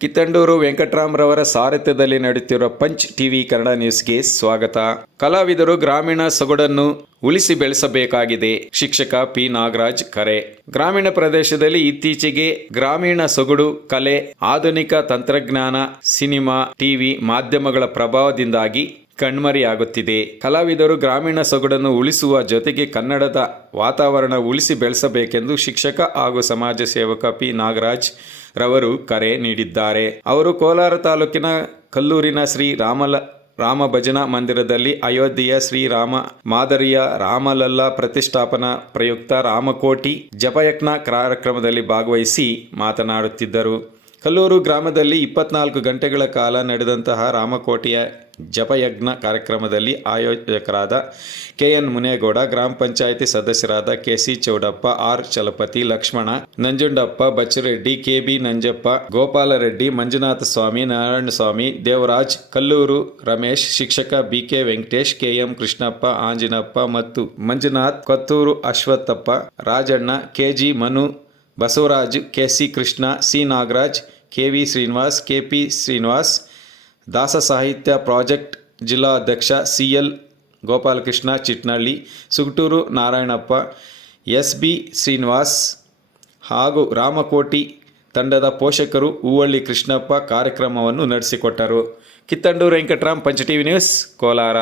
ಕಿತ್ತಂಡೂರು ವೆಂಕಟರಾಮ್ರವರ ಸಾರಥ್ಯದಲ್ಲಿ ನಡೆಯುತ್ತಿರುವ punch TV Kannada ನ್ಯೂಸ್ಗೆ ಸ್ವಾಗತ. ಕಲಾವಿದರು ಗ್ರಾಮೀಣ ಸೊಗಡನ್ನು ಉಳಿಸಿ ಬೆಳೆಸಬೇಕಾಗಿದೆ. ಶಿಕ್ಷಕ ಪಿ ನಾಗರಾಜ್ ಕರೆ. ಗ್ರಾಮೀಣ ಪ್ರದೇಶದಲ್ಲಿ ಇತ್ತೀಚೆಗೆ ಗ್ರಾಮೀಣ ಸೊಗಡು, ಕಲೆ, ಆಧುನಿಕ ತಂತ್ರಜ್ಞಾನ, ಸಿನಿಮಾ, ಟಿವಿ ಮಾಧ್ಯಮಗಳ ಪ್ರಭಾವದಿಂದಾಗಿ ಕಣ್ಮರೆಯಾಗುತ್ತಿದೆ. ಕಲಾವಿದರು ಗ್ರಾಮೀಣ ಸೊಗಡನ್ನು ಉಳಿಸುವ ಜೊತೆಗೆ ಕನ್ನಡದ ವಾತಾವರಣ ಉಳಿಸಿ ಬೆಳೆಸಬೇಕೆಂದು ಶಿಕ್ಷಕ ಹಾಗೂ ಸಮಾಜ ಸೇವಕ ಪಿ. ನಾಗರಾಜ್ ರವರು ಕರೆ ನೀಡಿದ್ದಾರೆ. ಅವರು ಕೋಲಾರ ತಾಲೂಕಿನ ಕಲ್ಲೂರಿನ ಶ್ರೀ ರಾಮಲ ರಾಮ ಭಜನಾ ಮಂದಿರದಲ್ಲಿ ಅಯೋಧ್ಯೆಯ ಶ್ರೀರಾಮ ಮಾದರಿಯ ರಾಮಲಲ್ಲಾ ಪ್ರತಿಷ್ಠಾಪನಾ ಪ್ರಯುಕ್ತ ರಾಮಕೋಟಿ ಜಪಯಜ್ಞ ಕಾರ್ಯಕ್ರಮದಲ್ಲಿ ಭಾಗವಹಿಸಿ ಮಾತನಾಡುತ್ತಿದ್ದರು. ಕಲ್ಲೂರು ಗ್ರಾಮದಲ್ಲಿ ಇಪ್ಪತ್ನಾಲ್ಕು ಗಂಟೆಗಳ ಕಾಲ ನಡೆದಂತಹ ರಾಮಕೋಟೆಯ ಜಪಯಜ್ಞ ಕಾರ್ಯಕ್ರಮದಲ್ಲಿ ಆಯೋಜಕರಾದ ಕೆ ಎನ್ ಮುನೇಗೌಡ, ಗ್ರಾಮ ಪಂಚಾಯಿತಿ ಸದಸ್ಯರಾದ K C Chowdappa, R Chalapathi, Lakshmana Nanjundappa, Bacchareddy K B Nanjappa, Gopalareddy, Manjunatha Swamy, Narayana Swamy, Devaraj, Kalluru Ramesh, ಶಿಕ್ಷಕ B K Venkatesh K M Krishnappa, Anjinappa ಮತ್ತು Manjunath, Katturu Ashwathappa, Rajanna K G Manu, Basavaraj K C Krishna, C Nagaraj K V Srinivas K P Srinivas, Dasa Sahitya project ಜಿಲ್ಲಾಧ್ಯಕ್ಷ C L Gopalakrishna Chitnalli, Sugaturu Narayanappa S B Srinivas ಹಾಗೂ ರಾಮಕೋಟಿ ತಂಡದ ಪೋಷಕರು ಹೂವಳ್ಳಿ ಕೃಷ್ಣಪ್ಪ ಕಾರ್ಯಕ್ರಮವನ್ನು ನಡೆಸಿಕೊಟ್ಟರು. ಕಿತ್ತಂಡೂರು ವೆಂಕಟರಾಮ್, ಪಂಚ TV news, Kolar.